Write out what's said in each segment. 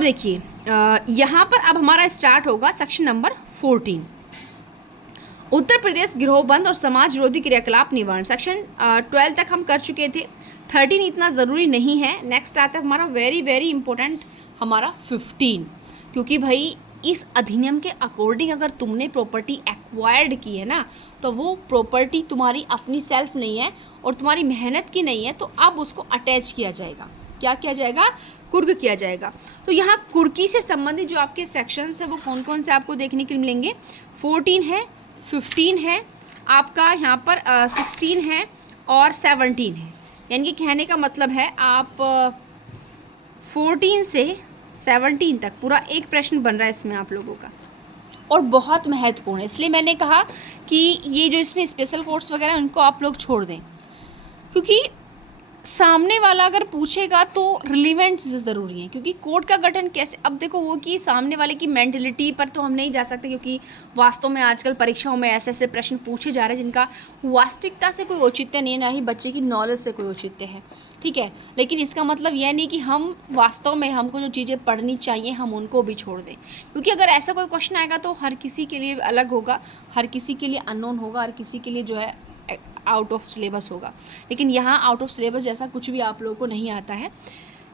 अब देखिए यहाँ पर अब हमारा स्टार्ट होगा सेक्शन नंबर 14, उत्तर प्रदेश गिरोहबंद और समाज विरोधी क्रियाकलाप निवारण। सेक्शन 12 तक हम कर चुके थे, 13 इतना ज़रूरी नहीं है। नेक्स्ट आता है हमारा वेरी वेरी इंपॉर्टेंट हमारा 15, क्योंकि भाई इस अधिनियम के अकॉर्डिंग अगर तुमने प्रॉपर्टी एक्वायर्ड की है ना, तो वो प्रॉपर्टी तुम्हारी अपनी सेल्फ नहीं है और तुम्हारी मेहनत की नहीं है, तो अब उसको अटैच किया जाएगा। क्या किया जाएगा? कुर्क किया जाएगा। तो यहाँ कुर्की से संबंधित जो आपके सेक्शंस हैं वो कौन कौन से आपको देखने के लिए मिलेंगे? 14 है, 15 है, आपका यहाँ पर 16 है और 17 है। यानी कि कहने का मतलब है आप 14 से 17 तक पूरा एक प्रश्न बन रहा है इसमें आप लोगों का, और बहुत महत्वपूर्ण है। इसलिए मैंने कहा कि ये जो इसमें स्पेशल कोर्स वगैरह उनको आप लोग छोड़ दें, क्योंकि सामने वाला अगर पूछेगा तो रिलेवेंट ज़रूरी है। क्योंकि कोड का गठन कैसे, अब देखो वो कि सामने वाले की मेंटलिटी पर तो हम नहीं जा सकते, क्योंकि वास्तव में आजकल परीक्षाओं में ऐसे ऐसे प्रश्न पूछे जा रहे हैं जिनका वास्तविकता से कोई औचित्य नहीं है, ना ही बच्चे की नॉलेज से कोई औचित्य है, ठीक है। लेकिन इसका मतलब यह नहीं कि हम वास्तव में हमको जो चीज़ें पढ़नी चाहिए हम उनको भी छोड़ दें, क्योंकि अगर ऐसा कोई क्वेश्चन आएगा तो हर किसी के लिए अलग होगा, हर किसी के लिए अननोन होगा, हर किसी के लिए जो है आउट ऑफ सिलेबस होगा। लेकिन यहाँ आउट ऑफ सिलेबस जैसा कुछ भी आप लोगों को नहीं आता है,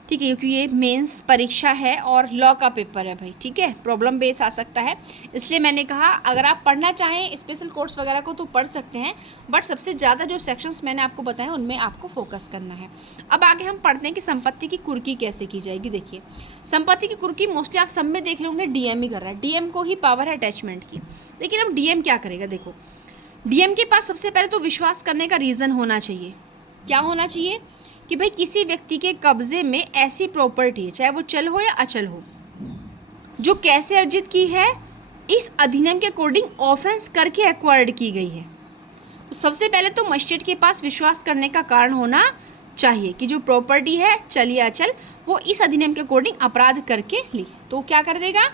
ठीक है, क्योंकि ये मेंस परीक्षा है और लॉ का पेपर है भाई, ठीक है, प्रॉब्लम बेस आ सकता है। इसलिए मैंने कहा अगर आप पढ़ना चाहें स्पेशल कोर्स वगैरह को तो पढ़ सकते हैं, बट सबसे ज़्यादा जो सेक्शंस मैंने आपको बताए उनमें आपको फोकस करना है। अब आगे हम पढ़ते हैं कि संपत्ति की कुर्की कैसे की जाएगी। देखिए, संपत्ति की कुर्की मोस्टली आप सब में देख रहे होंगे डीएम ही कर रहा है, डीएम को ही पावर है अटैचमेंट की। लेकिन अब डीएम क्या करेगा? देखो, डीएम के पास सबसे पहले तो विश्वास करने का रीज़न होना चाहिए। क्या होना चाहिए? कि भाई किसी व्यक्ति के कब्जे में ऐसी प्रॉपर्टी है, चाहे वो चल हो या अचल हो, जो कैसे अर्जित की है, इस अधिनियम के अकॉर्डिंग ऑफेंस करके एक्वायर्ड की गई है। तो सबसे पहले तो मजिस्ट्रेट के पास विश्वास करने का कारण होना चाहिए कि जो प्रॉपर्टी है चल या अचल वो इस अधिनियम के अकॉर्डिंग अपराध करके ली। तो क्या कर देगा?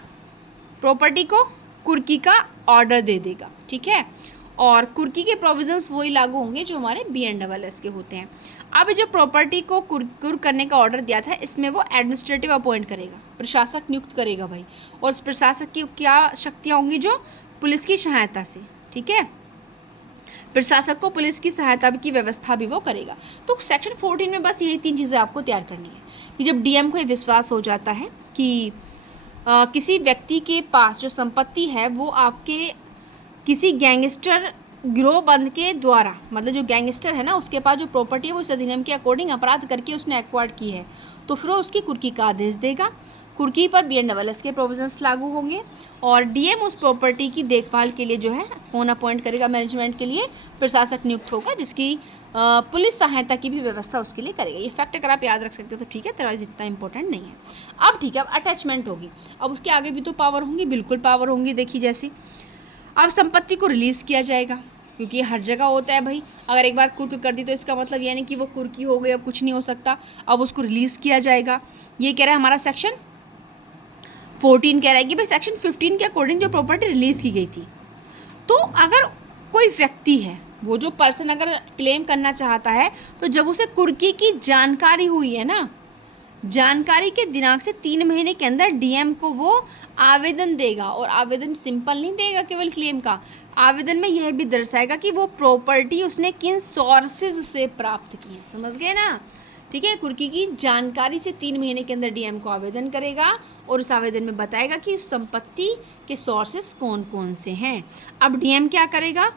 प्रॉपर्टी को कुर्की का ऑर्डर दे देगा, ठीक है। और कुर्की के प्रोविजंस वही लागू होंगे जो हमारे BNSS के होते हैं। अब जो प्रॉपर्टी को कुर्क करने का ऑर्डर दिया था, इसमें वो एडमिनिस्ट्रेटिव अपॉइंट करेगा, प्रशासक नियुक्त करेगा भाई। और उस प्रशासक की क्या शक्तियाँ होंगी? जो पुलिस की सहायता से, ठीक है, प्रशासक को पुलिस की सहायता की व्यवस्था भी वो करेगा। तो सेक्शन 14 में बस यही 3 चीज़ें आपको तैयार करनी है कि जब डीएम को ये विश्वास हो जाता है कि किसी व्यक्ति के पास जो संपत्ति है वो आपके किसी गैंगस्टर गिरोहबंद के द्वारा, मतलब जो गैंगस्टर है ना उसके पास जो प्रॉपर्टी है वो इस अधिनियम के अकॉर्डिंग अपराध करके उसने एक्वायर्ड की है, तो फिर वो उसकी कुर्की का आदेश देगा। कुर्की पर BNSS के प्रोविजंस लागू होंगे और डीएम उस प्रॉपर्टी की देखभाल के लिए जो है कौन अपॉइंट करेगा? मैनेजमेंट के लिए प्रशासक नियुक्त होगा, जिसकी पुलिस सहायता की भी व्यवस्था उसके लिए करेगा। ये फैक्ट अगर आप याद रख सकते हो तो ठीक है, अदरवाइज इतना इंपॉर्टेंट नहीं है। अब ठीक है, अब अटैचमेंट होगी, अब उसके आगे भी तो पावर होंगी, बिल्कुल पावर होंगी। देखिए जैसे अब संपत्ति को रिलीज़ किया जाएगा, क्योंकि हर जगह होता है भाई, अगर एक बार कुर्क कर दी तो इसका मतलब यानी कि वो कुर्की हो गई, अब कुछ नहीं हो सकता, अब उसको रिलीज़ किया जाएगा। ये कह रहा है हमारा सेक्शन 14 कह रहा है कि भाई सेक्शन 15 के अकॉर्डिंग जो प्रॉपर्टी रिलीज़ की गई थी, तो अगर कोई व्यक्ति है, वो जो पर्सन अगर क्लेम करना चाहता है, तो जब उसे कुर्की की जानकारी हुई है ना, जानकारी के दिनांक से 3 महीने के अंदर डीएम को वो आवेदन देगा। और आवेदन सिंपल नहीं देगा केवल क्लेम का, आवेदन में यह भी दर्शाएगा कि वो प्रॉपर्टी उसने किन सोर्सेज से प्राप्त की है। समझ गए ना? ठीक है, कुर्की की जानकारी से 3 महीने के अंदर डीएम को आवेदन करेगा और उस आवेदन में बताएगा कि उस संपत्ति के सोर्सेस कौन कौन से हैं। अब डीएम क्या करेगा?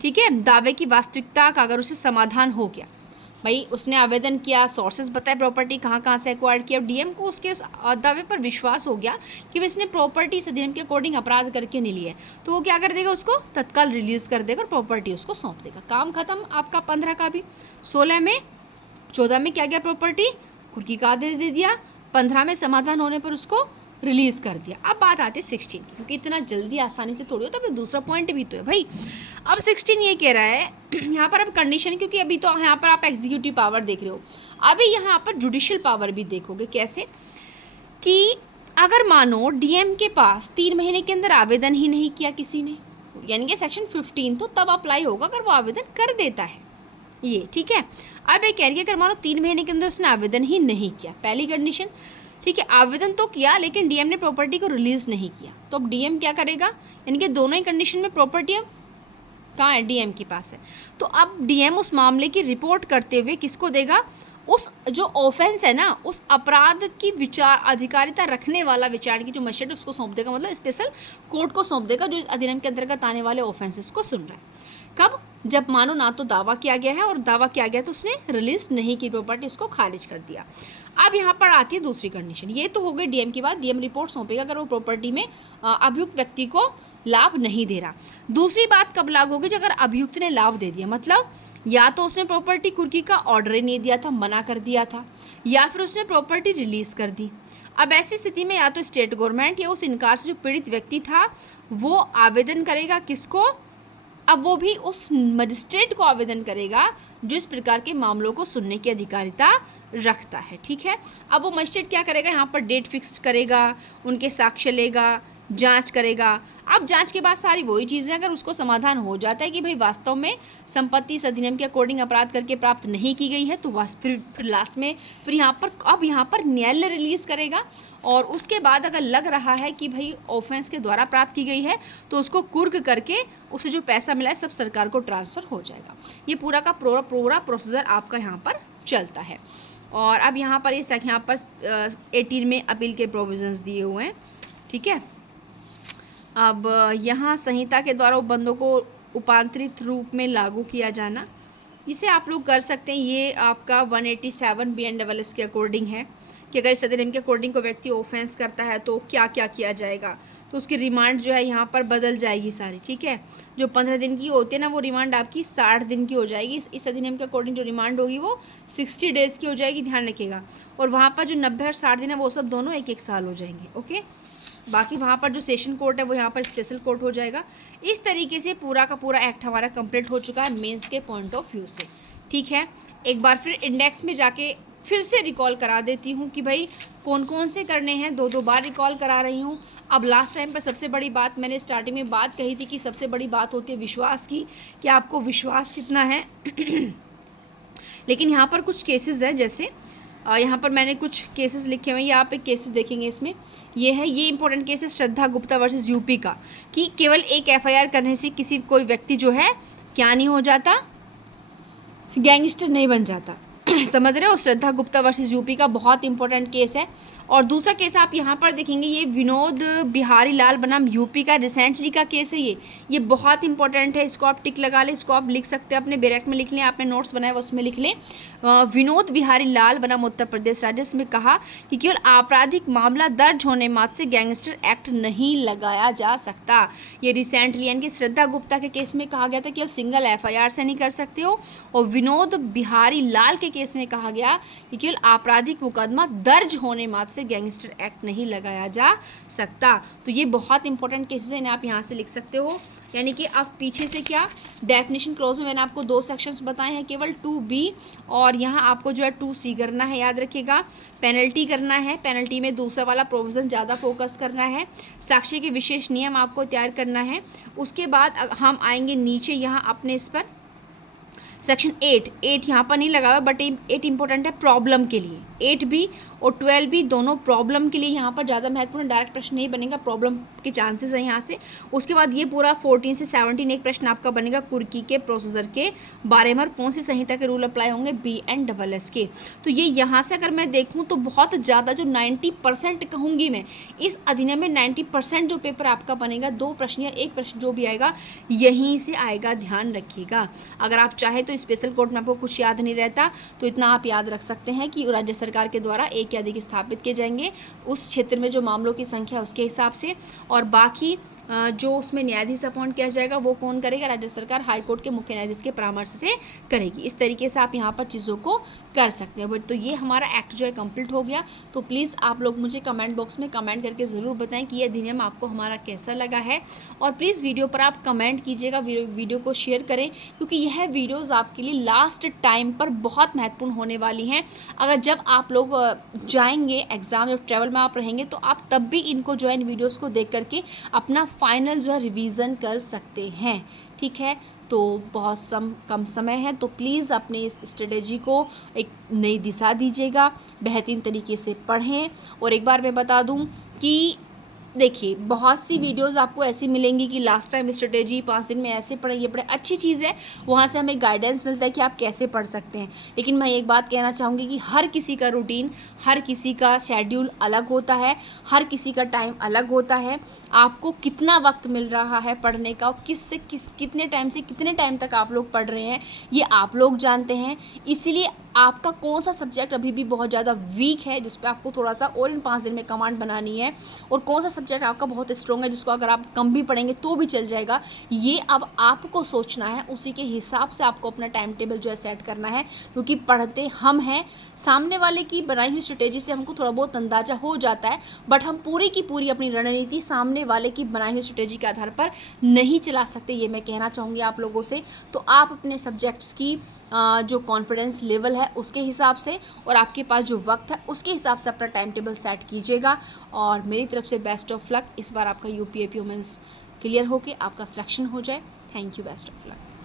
ठीक है, दावे की वास्तविकता का अगर उसे समाधान हो गया, भाई उसने आवेदन किया, सोर्सेज बताए प्रॉपर्टी कहाँ कहाँ से एक्वायर्ड किया, डीएम को उसके उस दावे पर विश्वास हो गया कि इसने प्रॉपर्टी इस अधिनियम के अकॉर्डिंग अपराध करके नहीं लिया है, तो वो क्या कर देगा? उसको तत्काल रिलीज़ कर देगा और प्रॉपर्टी उसको सौंप देगा। काम खत्म आपका 15 का भी। 16 में 14 में क्या गया? प्रॉपर्टी कुर्की का आदेश दे दिया, 15 में समाधान होने पर उसको रिलीज़ कर दिया। अब बात आती है 16 की, क्योंकि इतना जल्दी आसानी से थोड़ी होता है, दूसरा पॉइंट भी तो है भाई। अब 16 ये कह रहा है यहाँ पर अब कंडीशन, क्योंकि अभी तो यहाँ पर आप एग्जीक्यूटिव पावर देख रहे हो, अभी यहाँ पर जुडिशियल पावर भी देखोगे। कैसे? कि अगर मानो डीएम के पास 3 महीने के अंदर आवेदन ही नहीं किया किसी ने, यानी कि सेक्शन 15 तो तब अप्लाई होगा अगर वो आवेदन कर देता है ये, ठीक है। अब ये कह रही है अगर मानो 3 महीने के अंदर उसने आवेदन ही नहीं किया, पहली कंडीशन। ठीक है, आवेदन तो किया लेकिन डीएम ने प्रॉपर्टी को रिलीज़ नहीं किया, तो अब डीएम क्या करेगा, यानी कि दोनों ही कंडीशन में प्रॉपर्टी अब कहाँ है, डीएम के पास है। तो अब डीएम उस मामले की रिपोर्ट करते हुए किसको देगा, उस जो ऑफेंस है ना, उस अपराध की विचार अधिकारिता रखने वाला विचारण की जो मजिस्ट्रेट उसको सौंप देगा, मतलब स्पेशल कोर्ट को सौंप देगा जो इस अधिनियम के अंतर्गत आने वाले ऑफेंसेस को सुन रहा है। कब, जब मानो ना तो दावा किया गया है और दावा किया गया तो उसने रिलीज नहीं की प्रॉपर्टी, उसको खारिज कर दिया। अब यहाँ पर आती है दूसरी कंडीशन, ये तो हो गई डीएम की बात, डीएम रिपोर्ट सौंपेगा अगर वो प्रॉपर्टी में अभियुक्त व्यक्ति को लाभ नहीं दे रहा। दूसरी बात कब लागू होगी, अगर अभियुक्त ने लाभ दे दिया, मतलब या तो उसने प्रॉपर्टी कुर्की का ऑर्डर ही नहीं दिया था, मना कर दिया था, या फिर उसने प्रॉपर्टी रिलीज कर दी। अब ऐसी स्थिति में या तो स्टेट गवर्नमेंट या उस इनकार से जो पीड़ित व्यक्ति था वो आवेदन करेगा, किसको, अब वो भी उस मजिस्ट्रेट को आवेदन करेगा जो इस प्रकार के मामलों को सुनने की अधिकारिता रखता है। ठीक है, अब वो मजिस्ट्रेट क्या करेगा, यहाँ पर डेट फिक्स करेगा, उनके साक्ष्य लेगा, जांच करेगा। अब जांच के बाद सारी वही चीज़ें अगर उसको समाधान हो जाता है कि भाई वास्तव में संपत्ति इस अधिनियम के अकॉर्डिंग अपराध करके प्राप्त नहीं की गई है, तो फिर लास्ट में फिर यहाँ पर न्यायालय रिलीज़ करेगा। और उसके बाद अगर लग रहा है कि भाई ऑफेंस के द्वारा प्राप्त की गई है तो उसको कुर्क करके उसे जो पैसा मिला है सब सरकार को ट्रांसफ़र हो जाएगा। ये पूरा का पूरा प्रोसीजर आपका यहाँ पर चलता है। और अब यहाँ पर यहाँ पर 18 में अपील के प्रोविजंस दिए हुए हैं। ठीक है, अब यहाँ संहिता के द्वारा उपबंधों को उपांतरित रूप में लागू किया जाना, इसे आप लोग कर सकते हैं। ये आपका 187 BNSS के अकॉर्डिंग है कि अगर इस अधिनियम के अकॉर्डिंग कोई व्यक्ति ऑफेंस करता है तो क्या क्या किया जाएगा, तो उसकी रिमांड जो है यहाँ पर बदल जाएगी सारी। ठीक है, जो 15 दिन की होती है ना, वो रिमांड आपकी 60 दिन की हो जाएगी। इस अधिनियम के अकॉर्डिंग जो रिमांड होगी वो 60 डेज़ की हो जाएगी, ध्यान रखिएगा। और वहाँ पर जो 90 और 60 दिन है वो सब दोनों 1-1 साल हो जाएंगे। ओके, बाकी वहाँ पर जो सेशन कोर्ट है वो यहाँ पर स्पेशल कोर्ट हो जाएगा। इस तरीके से पूरा का पूरा एक्ट हमारा कंप्लीट हो चुका है मेंस के पॉइंट ऑफ व्यू से। ठीक है, एक बार फिर इंडेक्स में जाके फिर से रिकॉल करा देती हूँ कि भाई कौन कौन से करने हैं, 2-2 बार रिकॉल करा रही हूँ। अब लास्ट टाइम पर सबसे बड़ी बात मैंने स्टार्टिंग में बात कही थी कि सबसे बड़ी बात होती है विश्वास की, कि आपको विश्वास कितना है। लेकिन यहाँ पर कुछ केसेस हैं, जैसे यहाँ पर मैंने कुछ केसेस लिखे हुए हैं, ये आप एक केसेस देखेंगे इसमें। ये इंपॉर्टेंट केस है श्रद्धा गुप्ता वर्सेस यूपी का, कि केवल एक FIR करने से कोई व्यक्ति जो है क्या नहीं हो जाता, गैंगस्टर नहीं बन जाता। समझ रहे हो, श्रद्धा गुप्ता वर्सेस यूपी का बहुत इंपॉर्टेंट केस है। और दूसरा केस आप यहाँ पर देखेंगे, ये विनोद बिहारी लाल बनाम यूपी का रिसेंटली का केस है। ये बहुत इंपॉर्टेंट है, इसको आप टिक लगा लें, इसको आप लिख सकते हैं, अपने बैरेक्ट में लिख लें, आपने नोट्स बनाए वो उसमें लिख लें। विनोद बिहारी लाल बनाम उत्तर प्रदेश राज्य, इसमें कहा कि केवल आपराधिक मामला दर्ज होने मात्र से गैंगस्टर एक्ट नहीं लगाया जा सकता। ये रिसेंटली यानी कि श्रद्धा गुप्ता के केस में कहा गया था कि केवल सिंगल FIR से नहीं कर सकते हो, और विनोद बिहारी लाल के केस में कहा गया कि केवल आपराधिक मुकदमा दर्ज होने मात्र से गैंगस्टर एक्ट नहीं लगाया जा सकता। तो ये बहुत इंपॉर्टेंट केसेस हैं, आप यहाँ से लिख सकते हो। यानी कि अब पीछे से क्या डेफिनेशन क्लॉज में मैंने आपको 2 सेक्शंस बताए हैं, केवल 2B और यहाँ आपको जो है 2C करना है, याद रखिएगा। पेनल्टी करना है, पेनल्टी में दूसरा वाला प्रोविज़न ज़्यादा फोकस करना है। साक्ष्य के विशेष नियम आपको तैयार करना है। उसके बाद हम आएंगे नीचे यहाँ अपने इस पर सेक्शन 8 यहाँ पर नहीं लगा हुआ, बट 8 इंपॉर्टेंट है प्रॉब्लम के लिए। 8B और 12B दोनों प्रॉब्लम के लिए यहाँ पर ज़्यादा महत्वपूर्ण, डायरेक्ट प्रश्न नहीं बनेगा, प्रॉब्लम के चांसेस हैं यहाँ से। उसके बाद ये पूरा 14 से 17 एक प्रश्न आपका बनेगा कुर्की के प्रोसीजर के बारे में, और कौन सी संहिता के रूल अप्लाई होंगे, BNSS के। तो ये यहाँ से अगर मैं देखूँ तो बहुत ज़्यादा जो 90% कहूँगी मैं, इस अधिनियम में 90% जो पेपर आपका बनेगा, 2 प्रश्न या 1 प्रश्न जो भी आएगा यहीं से आएगा, ध्यान रखिएगा। अगर आप चाहे तो स्पेशल कोर्ट में आपको कुछ याद नहीं रहता तो इतना आप याद रख सकते हैं कि राज्य सरकार के द्वारा एक या अधिक स्थापित किए जाएंगे उस क्षेत्र में जो मामलों की संख्या उसके हिसाब से, और बाकी जो उसमें न्यायाधीश अपॉइंट किया जाएगा वो कौन करेगा, राज्य सरकार हाईकोर्ट के मुख्य न्यायाधीश के परामर्श से करेगी। इस तरीके से आप यहाँ पर चीज़ों को कर सकते हैं। तो ये हमारा एक्ट जो है कंप्लीट हो गया। तो प्लीज़ आप लोग मुझे कमेंट बॉक्स में कमेंट करके ज़रूर बताएं कि ये अधिनियम आपको हमारा कैसा लगा है, और प्लीज़ वीडियो पर आप कमेंट कीजिएगा, वीडियो को शेयर करें, क्योंकि यह वीडियोज़ आपके लिए लास्ट टाइम पर बहुत महत्वपूर्ण होने वाली हैं। अगर जब आप लोग जाएंगे एग्ज़ाम, जब ट्रैवल में आप रहेंगे तो आप तब भी इनको जो है इन वीडियोज़ को देख करके अपना फाइनल जो है रिवीजन कर सकते हैं। ठीक है, तो बहुत कम समय है, तो प्लीज़ अपने इस स्ट्रेटेजी को एक नई दिशा दीजिएगा, बेहतरीन तरीके से पढ़ें। और एक बार मैं बता दूं कि देखिए, बहुत सी वीडियोस आपको ऐसी मिलेंगी कि लास्ट टाइम स्ट्रेटेजी 5 दिन में ऐसे पढ़े, ये पढ़े, अच्छी चीज़ है, वहाँ से हमें गाइडेंस मिलता है कि आप कैसे पढ़ सकते हैं। लेकिन मैं एक बात कहना चाहूँगी कि हर किसी का रूटीन, हर किसी का शेड्यूल अलग होता है, हर किसी का टाइम अलग होता है। आपको कितना वक्त मिल रहा है पढ़ने का और कितने टाइम से कितने टाइम तक आप लोग पढ़ रहे हैं, ये आप लोग जानते हैं। इसीलिए आपका कौन सा सब्जेक्ट अभी भी बहुत ज़्यादा वीक है, जिस पे आपको थोड़ा सा और इन 5 दिन में कमांड बनानी है, और कौन सा सब्जेक्ट आपका बहुत स्ट्रॉन्ग है, जिसको अगर आप कम भी पढ़ेंगे तो भी चल जाएगा, ये अब आपको सोचना है। उसी के हिसाब से आपको अपना टाइम टेबल जो है सेट करना है, क्योंकि पढ़ते हम हैं। सामने वाले की बनाई हुई स्ट्रेटेजी से हमको थोड़ा बहुत अंदाज़ा हो जाता है, बट हम पूरी की पूरी अपनी रणनीति सामने वाले की बनाई हुई स्ट्रेटेजी के आधार पर नहीं चला सकते, ये मैं कहना चाहूँगी आप लोगों से। तो आप अपने सब्जेक्ट्स की जो कॉन्फिडेंस लेवल है उसके हिसाब से और आपके पास जो वक्त है उसके हिसाब से अपना टाइम टेबल सेट कीजिएगा। और मेरी तरफ से बेस्ट ऑफ लक। इस बार आपका यूपीएपीओ मेंस क्लियर होके आपका सिलेक्शन हो जाए। Thank you, best of luck.